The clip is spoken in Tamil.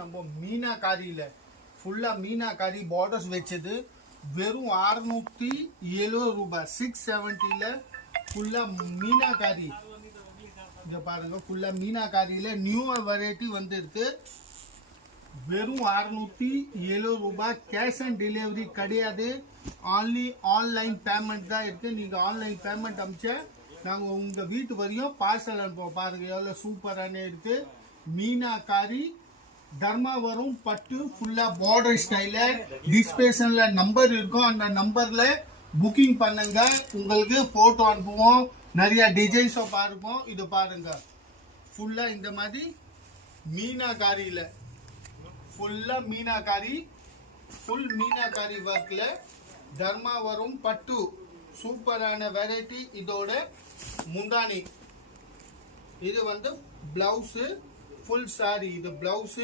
நம்ம மீனாகாரியில ஃபுல்லா மீனாகாரி பார்டர்ஸ் வச்சது வெறும் 670 ரூபாய் 670ல ஃபுல்லா மீனாகாரி. இங்க பாருங்க ஃபுல்லா மீனாகாரியில நியூ வெரைட்டி வந்திருக்கு. வெறும் 670 ரூபாய். கேஷ் ஆன் டெலிவரி கிடையாது. ஆன்லி ஆன்லைன் பேமெண்ட் தான் இருக்கு. நீங்க ஆன்லைன் பேமெண்ட் அமிச்சா நாங்க உங்க வீட்டு வரையும் பார்சல் அனுப்புவோம். பாருங்க எவ்வளவு சூப்பரான இருக்கு. மீனாகாரி தர்மாவரம் பட்டு ஃபுல்லா பார்டர் ஸ்டைல. டிஸ்கிரிப்ஷன்ல நம்பர் இருக்கும். அந்த நம்பர்ல புக்கிங் பண்ணுங்க. உங்களுக்கு போட்டோ அனுப்புவோம். நிறைய டிசைன்ஸோ பாருப்போம். இது பாருங்க ஃபுல்லா இந்த மாதிரி மீனாகாரியில ஃபுல்லா மீனாகாரி ஃபுல் மீனாகாரி ஒர்க்ல தர்மாவரம் பட்டு சூப்பரான வெரைட்டி. இதோட முந்தானி இது வந்து பிளவுஸ் ஃபுல் சாரி. இது பிளவுஸ்